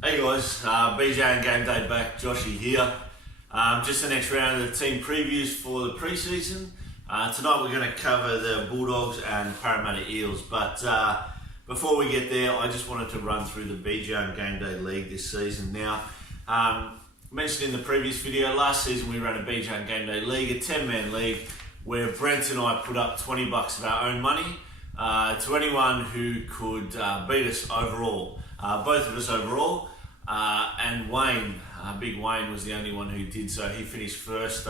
Hey guys, BJ and GameDay back, Joshy here. Just the next round of the team previews for the pre-season. Tonight we're going to cover the Bulldogs and Parramatta Eels, but before we get there, I just wanted to run through the BJ and GameDay League this season. Now, mentioned in the previous video, last season we ran a BJ and GameDay League, a 10-man league, where Brent and I put up $20 of our own money to anyone who could beat us overall. Both of us overall, and Wayne, Big Wayne was the only one who did so. He finished first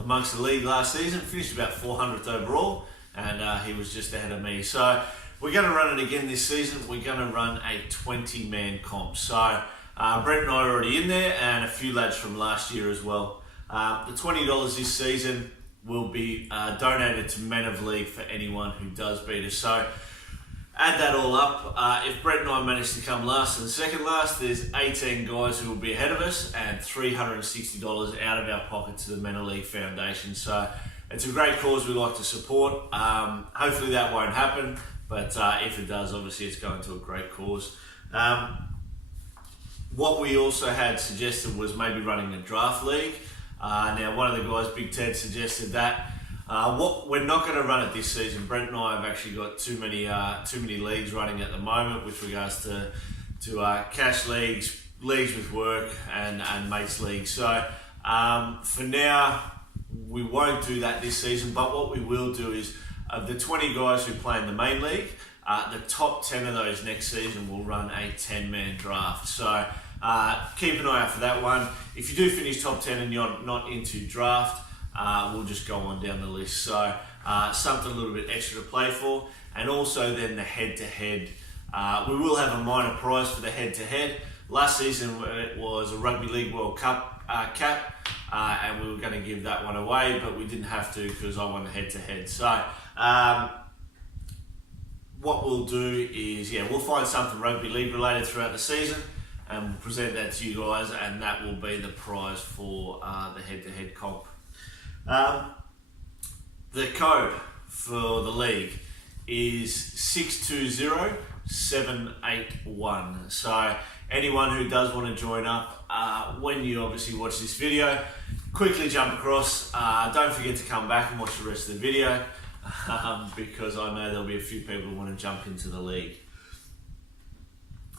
amongst the league last season, finished about 400th overall, and he was just ahead of me. So we're going to run it again this season. We're going to run a 20-man comp. So Brent and I are already in there, and a few lads from last year as well. The $20 this season will be donated to Men of League for anyone who does beat us. So add that all up. If Brett and I manage to come last and second last, there's 18 guys who will be ahead of us and $360 out of our pocket to the Men of League Foundation. So it's a great cause we like to support. Hopefully that won't happen, but if it does, obviously it's going to a great cause. What we also had suggested was maybe running a draft league. Now one of the guys, Big Ted, suggested that. We're not going to run it this season. Brent and I have actually got too many leagues running at the moment with regards to cash leagues, leagues with work, and mates leagues. So for now, we won't do that this season. But what we will do is, of the 20 guys who play in the main league, the top 10 of those next season will run a 10-man draft. So keep an eye out for that one. If you do finish top 10 and you're not into draft, we'll just go on down the list. So something a little bit extra to play for. And also then the head-to-head. We will have a minor prize for the head-to-head. Last season it was a Rugby League World Cup cap, and we were going to give that one away, but we didn't have to because I won the head-to-head. So what we'll do is, we'll find something Rugby League related throughout the season, and we'll present that to you guys, and that will be the prize for the head-to-head comp. The code for the league is 620781. So anyone who does want to join up, when you obviously watch this video, quickly jump across. Don't forget to come back and watch the rest of the video, because I know there'll be a few people who want to jump into the league.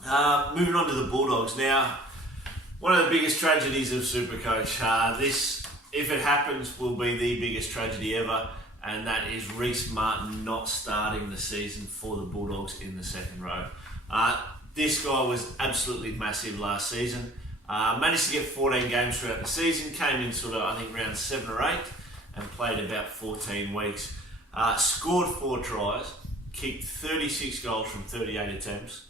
Moving on to the Bulldogs now. One of the biggest tragedies of Supercoach. This, if it happens, will be the biggest tragedy ever, and that is Reece Martin not starting the season for the Bulldogs in the second row. This guy was absolutely massive last season. Managed to get 14 games throughout the season, came in sort of, I think, round 7 or 8, and played about 14 weeks. Scored 4 tries, kicked 36 goals from 38 attempts,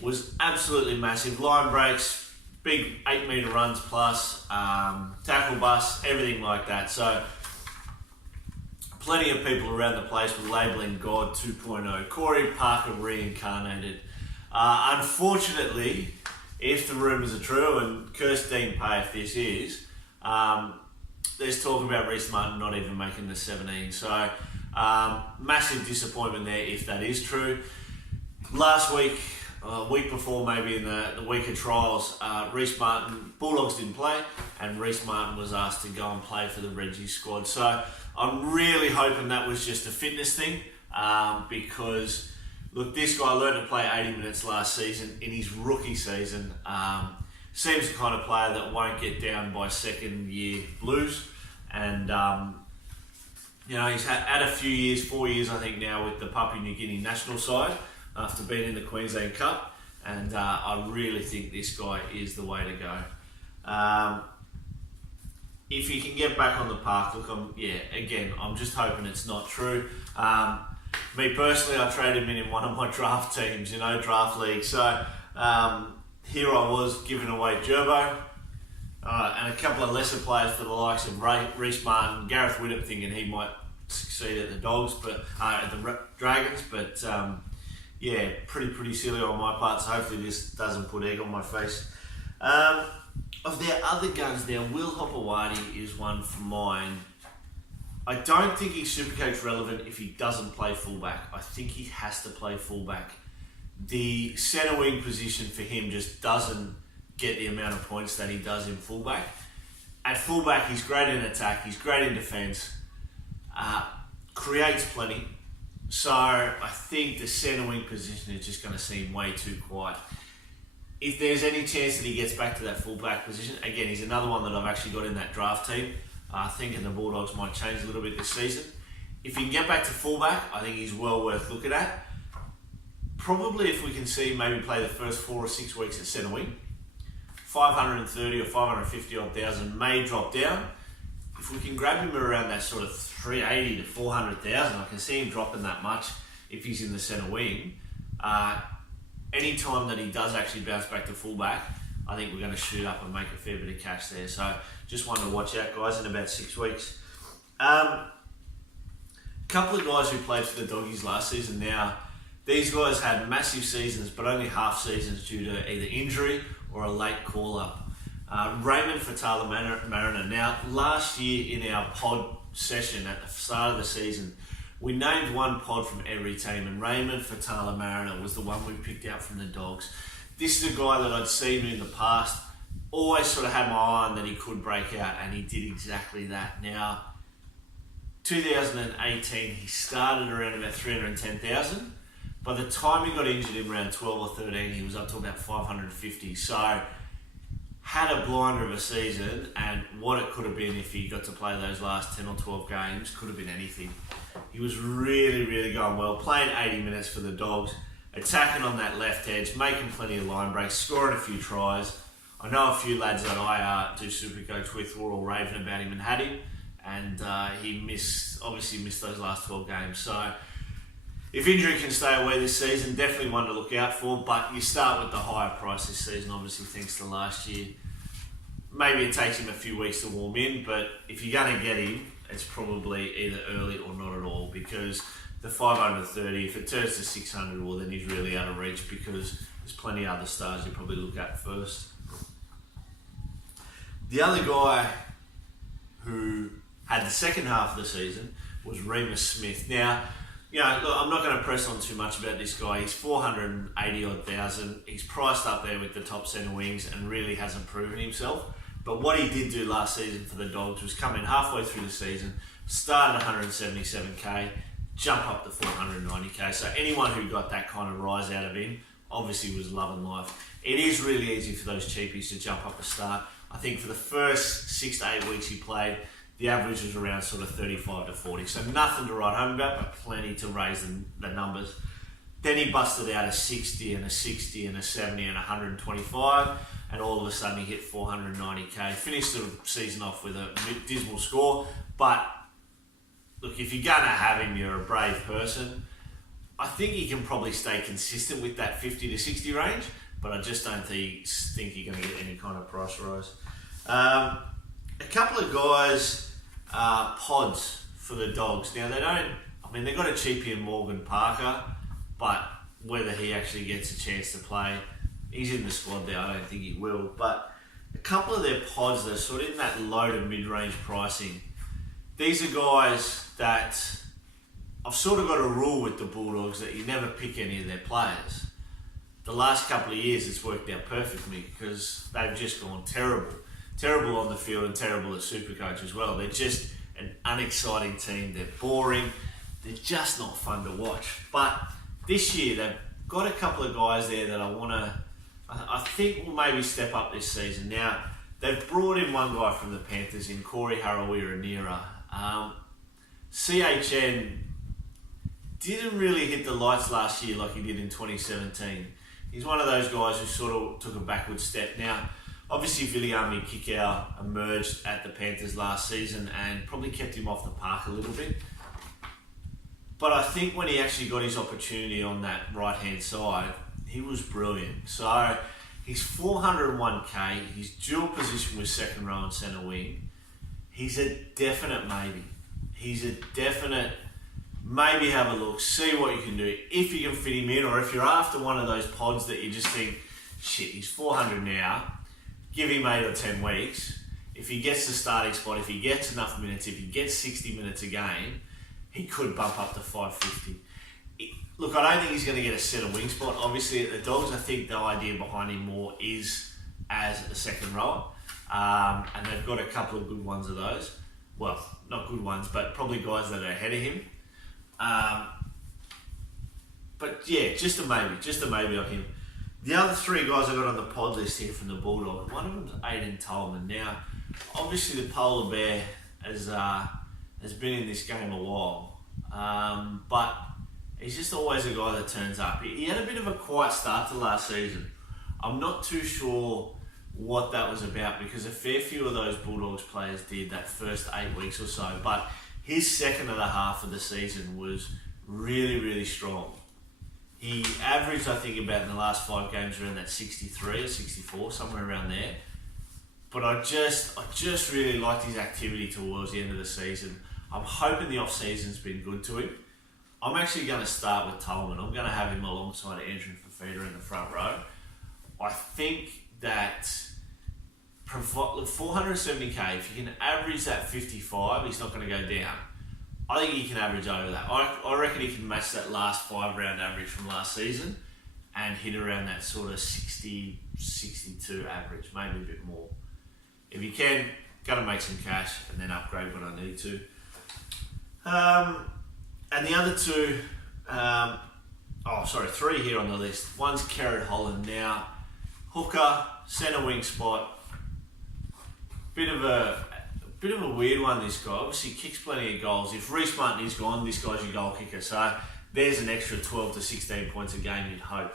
was absolutely massive. Line breaks, big 8-metre runs plus, tackle busts, everything like that. So plenty of people around the place were labelling God 2.0. Corey Parker reincarnated. Unfortunately, if the rumours are true, and curse Dean Pay if this is, there's talk about Reece Martin not even making the 17. So massive disappointment there if that is true. Last week, a week before, maybe in the week of trials, Reece Martin, Bulldogs didn't play, and Reece Martin was asked to go and play for the Reggie squad. So I'm really hoping that was just a fitness thing, because, look, this guy learned to play 80 minutes last season in his rookie season. Seems the kind of player that won't get down by second-year blues, and he's had a few years, 4 years I think now, with the Papua New Guinea national side, after being in the Queensland Cup, and I really think this guy is the way to go. If he can get back on the park, look, I'm just hoping it's not true. Me personally, I traded him in one of my draft teams, draft league. So here I was giving away Gerbo, and a couple of lesser players for the likes of Reece Martin, Gareth Widdop, thinking he might succeed at the Dogs, but at the Dragons, but. Pretty silly on my part, so hopefully this doesn't put egg on my face. Of their other guns now, Will Hopewadi is one for mine. I don't think he's Supercoach relevant if he doesn't play fullback. I think he has to play fullback. The centre wing position for him just doesn't get the amount of points that he does in fullback. At fullback, he's great in attack, he's great in defence, creates plenty. So I think the centre wing position is just going to seem way too quiet. If there's any chance that he gets back to that fullback position, again, he's another one that I've actually got in that draft team. Thinking the Bulldogs might change a little bit this season. If he can get back to fullback, I think he's well worth looking at. Probably if we can see maybe play the first 4 or 6 weeks at centre wing, 530 or 550 odd thousand may drop down. If we can grab him around that sort of 380 to 400,000, I can see him dropping that much if he's in the centre wing. Any time that he does actually bounce back to fullback, I think we're going to shoot up and make a fair bit of cash there. So just one to watch out, guys, in about 6 weeks. Couple of guys who played for the Doggies last season now, these guys had massive seasons, but only half seasons due to either injury or a late call-up. Raymond Fatala-Mariner. Now, last year in our pod session at the start of the season, we named one pod from every team, and Raymond Fatala-Mariner was the one we picked out from the Dogs. This is a guy that I'd seen in the past, always sort of had my eye on that he could break out, and he did exactly that. Now, 2018, he started around about 310,000. By the time he got injured in round 12 or 13, he was up to about 550. So, had a blinder of a season, and what it could have been if he got to play those last 10 or 12 games could have been anything. He was really, really going well, playing 80 minutes for the Dogs, attacking on that left edge, making plenty of line breaks, scoring a few tries. I know a few lads that I do Supercoach with were all raving about him and had him, and he obviously missed those last 12 games. So if injury can stay away this season, definitely one to look out for, but you start with the higher price this season, obviously thanks to last year. Maybe it takes him a few weeks to warm in, but if you're going to get him, it's probably either early or not at all, because the 530, if it turns to 600, well, then he's really out of reach, because there's plenty of other stars you probably look at first. The other guy who had the second half of the season was Remus Smith. Now, you know, look, I'm not going to press on too much about this guy. He's 480 odd thousand. He's priced up there with the top centre wings and really hasn't proven himself. But what he did do last season for the Dogs was come in halfway through the season, start at 177k, jump up to 490k. So anyone who got that kind of rise out of him obviously was loving life. It is really easy for those cheapies to jump up a start. I think for the first 6 to 8 weeks he played, the average was around sort of 35 to 40. So nothing to write home about, but plenty to raise the numbers. Then he busted out a 60 and a 60 and a 70 and 125. And all of a sudden he hit 490k. Finished the season off with a dismal score. But look, if you're going to have him, you're a brave person. I think he can probably stay consistent with that 50 to 60 range, but I just don't think you're going to get any kind of price rise. A couple of guys, pods for the Dogs. Now, they've got a cheapie in Morgan Parker, but whether he actually gets a chance to play, he's in the squad there, I don't think he will. But a couple of their pods, they're sort of in that low to mid-range pricing. These are guys that I've sort of got a rule with the Bulldogs that you never pick any of their players. The last couple of years it's worked out perfectly because they've just gone terrible. Terrible on the field and terrible at Supercoach as well. They're just an unexciting team. They're boring. They're just not fun to watch. But this year they've got a couple of guys there that I think will maybe step up this season. Now, they've brought in one guy from the Panthers in Corey Harawira-Naera. CHN didn't really hit the lights last year like he did in 2017. He's one of those guys who sort of took a backward step. Now, obviously, Viliami Kikau emerged at the Panthers last season and probably kept him off the park a little bit. But I think when he actually got his opportunity on that right-hand side, he was brilliant. So he's 401k. He's dual position with second row and centre wing. He's a definite maybe. He's a definite maybe have a look, see what you can do. If you can fit him in, or if you're after one of those pods that you just think, shit, he's 400 now, give him 8 or 10 weeks. If he gets the starting spot, if he gets enough minutes, if he gets 60 minutes a game, he could bump up to 550. Look, I don't think he's going to get a centre wing spot. Obviously, at the Dogs, I think the idea behind him more is as a second rower. And they've got a couple of good ones of those. Well, not good ones, but probably guys that are ahead of him. But yeah, just a maybe on him. The other three guys I got on the pod list here from the Bulldogs, one of them's Aiden Tolman. Now, obviously the polar bear has been in this game a while, but he's just always a guy that turns up. He had a bit of a quiet start to last season. I'm not too sure what that was about because a fair few of those Bulldogs players did that first 8 weeks or so, but his second of the half of the season was really, really strong. He averaged, I think, about in the last 5 games around that 63 or 64, somewhere around there. But I just really liked his activity towards the end of the season. I'm hoping the off-season's been good to him. I'm actually going to start with Tolman. I'm going to have him alongside Andrew Fafita in the front row. I think that 470k, if you can average that 55, he's not going to go down. I think he can average over that. I reckon he can match that last 5-round average from last season and hit around that sort of 60, 62 average, maybe a bit more. If he can, got to make some cash and then upgrade when I need to. And the other two, three here on the list. One's Kerrod Holland. Now, hooker, centre wing spot. Bit of a weird one, this guy. Obviously, kicks plenty of goals. If Reece Martin is gone, this guy's your goal kicker. So there's an extra 12 to 16 points a game, you'd hope.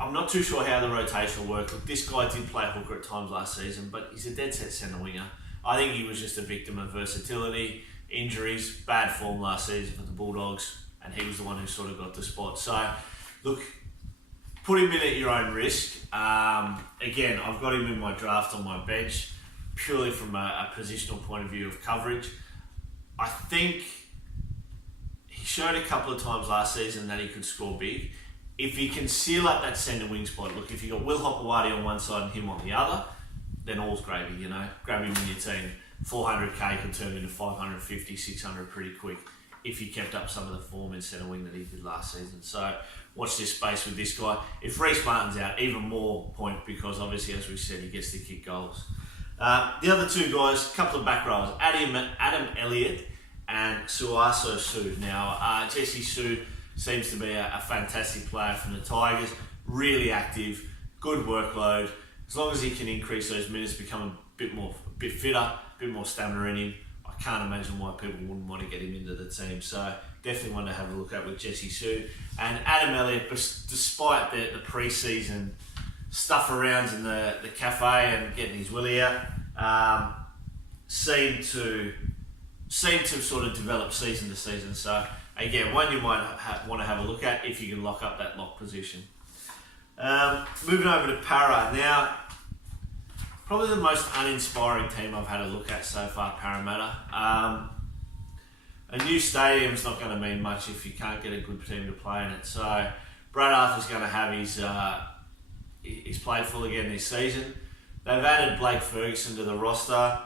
I'm not too sure how the rotation will work. Look, this guy did play hooker at times last season, but he's a dead set centre winger. I think he was just a victim of versatility, injuries, bad form last season for the Bulldogs, and he was the one who sort of got the spot. So, look, put him in at your own risk. Again, I've got him in my draft on my bench, purely from a positional point of view of coverage. I think he showed a couple of times last season that he could score big. If he can seal up that centre wing spot, look, if you got Will Hopewadi on one side and him on the other, then all's gravy, you know. Grab him in your team. 400k could turn into 550, 600 pretty quick if he kept up some of the form in centre wing that he did last season. So watch this space with this guy. If Reece Martin's out, even more point because obviously, as we said, he gets to kick goals. The other two guys, a couple of back rows, Adam Elliott and Suaso Su. Now, Jesse Su seems to be a fantastic player from the Tigers, really active, good workload. As long as he can increase those minutes, become a bit fitter, a bit more stamina in him, I can't imagine why people wouldn't want to get him into the team. So definitely one to have a look at with Jesse Su. And Adam Elliott, despite the pre-season stuff around in the cafe and getting his willy out, seemed to sort of develop season to season. So again, one you might want to have a look at if you can lock up that lock position. Moving over to Para. Now, probably the most uninspiring team I've had a look at so far, Parramatta. A new stadium's not going to mean much if you can't get a good team to play in it. So Brad Arthur's going to have his play full again this season. They've added Blake Ferguson to the roster,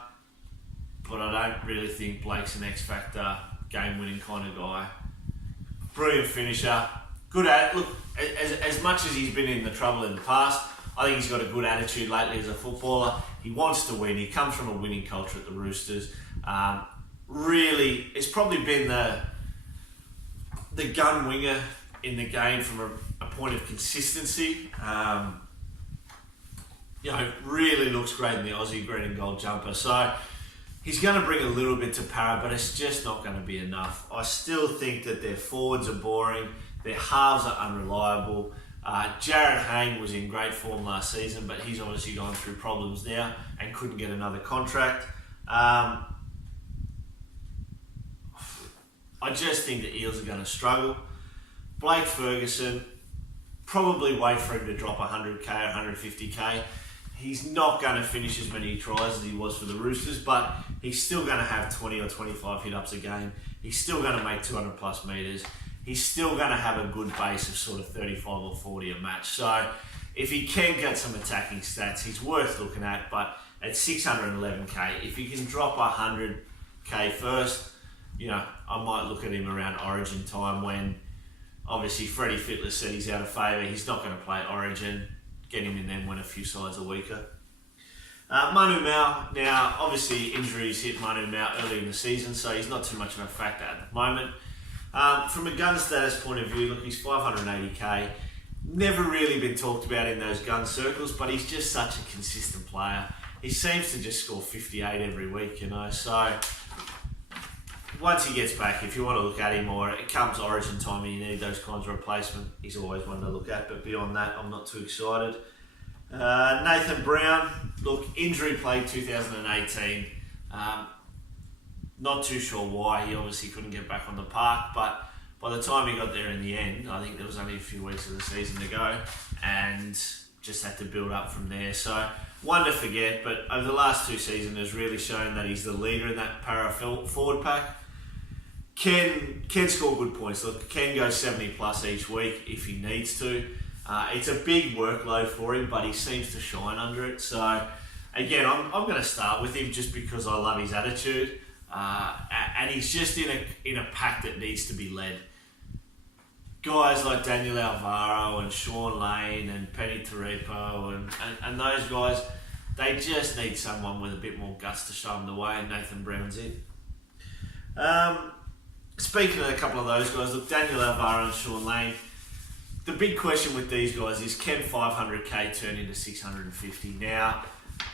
but I don't really think Blake's an X-factor, game-winning kind of guy. Brilliant finisher. Good at look, as much as he's been in the trouble in the past, I think he's got a good attitude lately as a footballer. He wants to win. He comes from a winning culture at the Roosters. Really, it's probably been the gun winger in the game from a point of consistency. Really looks great in the Aussie green and gold jumper. So he's going to bring a little bit to Para, but it's just not going to be enough. I still think that their forwards are boring. Their halves are unreliable. Jared Hayne was in great form last season, but he's obviously gone through problems now and couldn't get another contract. I just think the Eels are going to struggle. Blake Ferguson, probably wait for him to drop 100k or 150k. He's not going to finish as many tries as he was for the Roosters, but he's still going to have 20 or 25 hit-ups a game. He's still going to make 200 plus metres. He's still going to have a good base of sort of 35 or 40 a match. So if he can get some attacking stats, he's worth looking at. But at 611k, if he can drop 100k first, I might look at him around Origin time when Obviously, Freddie Fittler said he's out of favour. He's not going to play Origin. Get him in then when a few sides are weaker. Manu Mao, now obviously injuries hit Manu Mao early in the season, so he's not too much of a factor at the moment. From a gun status point of view, look, he's 580k. Never really been talked about in those gun circles, but he's just such a consistent player. He seems to just score 58 every week, so once he gets back, if you want to look at him, or it comes Origin time and you need those kinds of replacement, he's always one to look at, but beyond that, I'm not too excited. Nathan Brown, look, injury played 2018. Not too sure why. He obviously couldn't get back on the park, but by the time he got there in the end, I think there was only a few weeks of the season to go, and just had to build up from there. So one to forget, but over the last 2 seasons has really shown that he's the leader in that para forward pack. Can score good points. Look, can go 70 plus each week if he needs to. It's a big workload for him, but he seems to shine under it. So again, I'm going to start with him just because I love his attitude, and he's just in a pack that needs to be led. Guys like Daniel Alvaro and Sean Lane and Penny Tarepo and those guys, they just need someone with a bit more guts to show them the way, and Nathan Brown's it. Speaking of a couple of those guys, look, Daniel Alvaro and Sean Lane, the big question with these guys is, can 500k turn into 650? Now,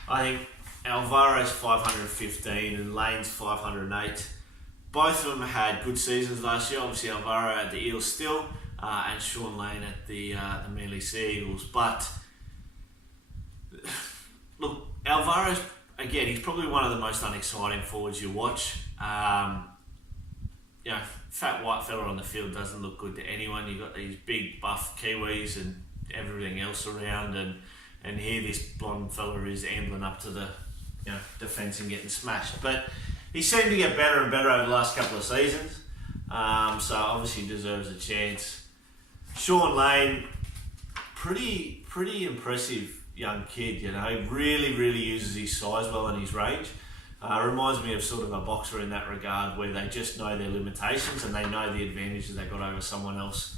I think Alvaro's 515 and Lane's 508. Both of them had good seasons last year. Obviously, Alvaro at the Eels still, and Sean Lane at the Manly Sea Eagles. But look, Alvaro's, again, he's probably one of the most unexciting forwards you watch. Fat white fella on the field doesn't look good to anyone. You've got these big buff Kiwis and everything else around, and here this blonde fella is ambling up to the defence and getting smashed. But he seemed to get better and better over the last couple of seasons, so obviously deserves a chance. Sean Lane, pretty impressive young kid. He really uses his size well and his range. Reminds me of sort of a boxer in that regard, where they just know their limitations and they know the advantages they got over someone else.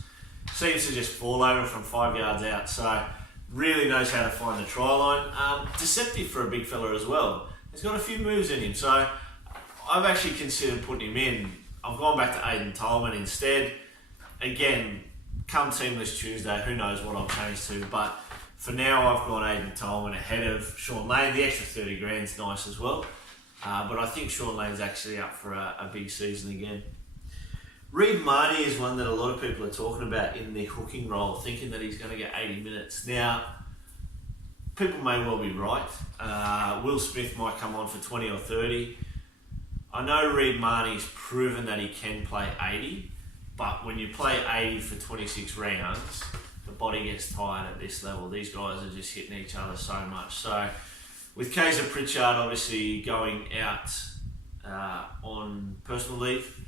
Seems to just fall over from 5 yards out, so really knows how to find the try line. Deceptive for a big fella as well. He's got a few moves in him, so I've actually considered putting him in. I've gone back to Aiden Tolman instead. Again, come Teamless Tuesday, who knows what I'll change to, but for now I've gone Aiden Tolman ahead of Sean Lane. The extra 30 grand's nice as well. But I think Sean Lane's actually up for a big season again. Reid Marnie is one that a lot of people are talking about in the hooking role, thinking that he's going to get 80 minutes. Now, people may well be right. Will Smith might come on for 20 or 30. I know Reid Marnie's proven that he can play 80, but when you play 80 for 26 rounds, the body gets tired at this level. These guys are just hitting each other so much. So, with Kaiser Pritchard obviously going out on personal leave,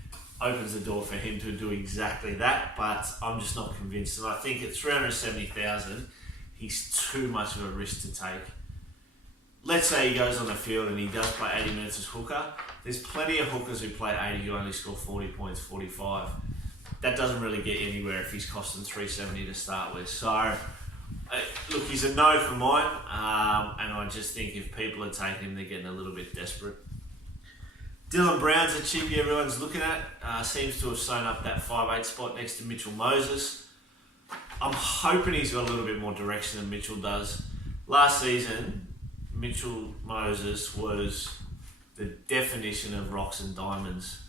opens the door for him to do exactly that, but I'm just not convinced. And I think at 370,000, he's too much of a risk to take. Let's say he goes on the field and he does play 80 minutes as hooker. There's plenty of hookers who play 80 who only score 40 points, 45. That doesn't really get anywhere if he's costing 370 to start with. So, look, he's a no for mine, and I just think if people are taking him, they're getting a little bit desperate. Dylan Brown's a cheapie everyone's looking at. Seems to have sewn up that 5'8" spot next to Mitchell Moses. I'm hoping he's got a little bit more direction than Mitchell does. Last season, Mitchell Moses was the definition of rocks and diamonds.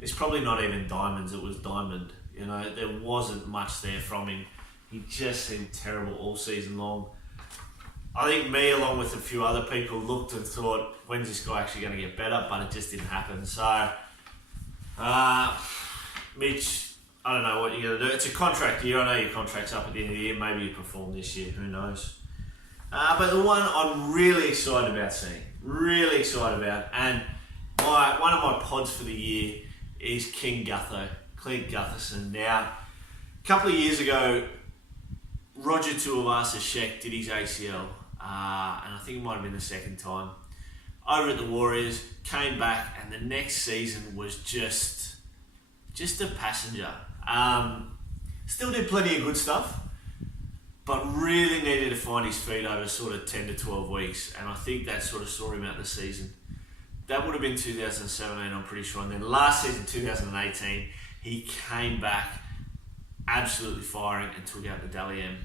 It's probably not even diamonds, it was diamond. There wasn't much there from him. He just seemed terrible all season long. I think me, along with a few other people, looked and thought, when's this guy actually going to get better? But it just didn't happen. So, Mitch, I don't know what you're going to do. It's a contract year. I know your contract's up at the end of the year. Maybe you perform this year. Who knows? But the one I'm really excited about seeing, and one of my pods for the year is Clint Gutherson. Now, a couple of years ago, Roger Tuivasa-Sheck did his ACL, and I think it might have been the second time. Over at the Warriors, came back, and the next season was just a passenger. Still did plenty of good stuff, but really needed to find his feet over sort of 10 to 12 weeks, and I think that sort of saw him out the season. That would have been 2017, I'm pretty sure, and then last season, 2018, he came back absolutely firing and took out the Dally M.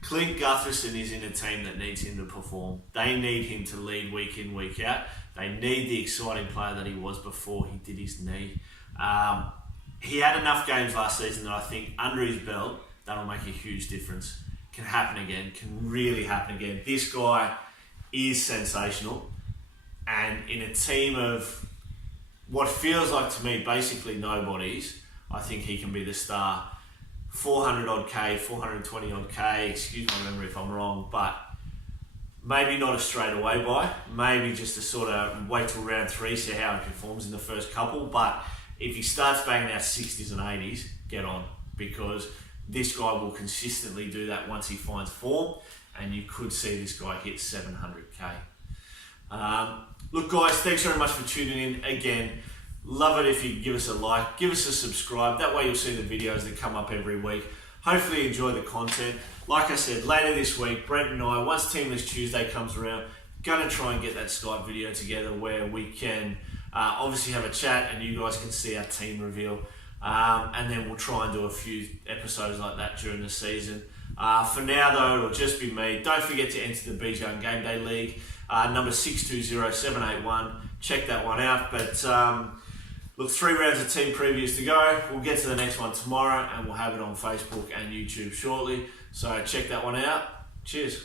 Clint Gutherson is in a team that needs him to perform. They need him to lead week in, week out. They need the exciting player that he was before he did his knee. He had enough games last season that I think under his belt, that'll make a huge difference. Can happen again, can really happen again. This guy is sensational, and in a team of what feels like to me basically nobodies, I think he can be the star. 400 odd K, 420 odd K, excuse my memory if I'm wrong, but maybe not a straight away buy, maybe just to sort of wait till round 3, see how he performs in the first couple, but if he starts banging out 60s and 80s, get on, because this guy will consistently do that once he finds form, and you could see this guy hit 700k. Look guys, thanks very much for tuning in again. Love it if you give us a like, give us a subscribe, that way you'll see the videos that come up every week. Hopefully you enjoy the content. Like I said, later this week, Brent and I, once Teamless Tuesday comes around, gonna try and get that Skype video together where we can obviously have a chat and you guys can see our team reveal. And then we'll try and do a few episodes like that during the season. For now though, it'll just be me. Don't forget to enter the BJ and Game Day League, number 620781. Check that one out. But look, 3 rounds of team previews to go. We'll get to the next one tomorrow and we'll have it on Facebook and YouTube shortly. So check that one out. Cheers.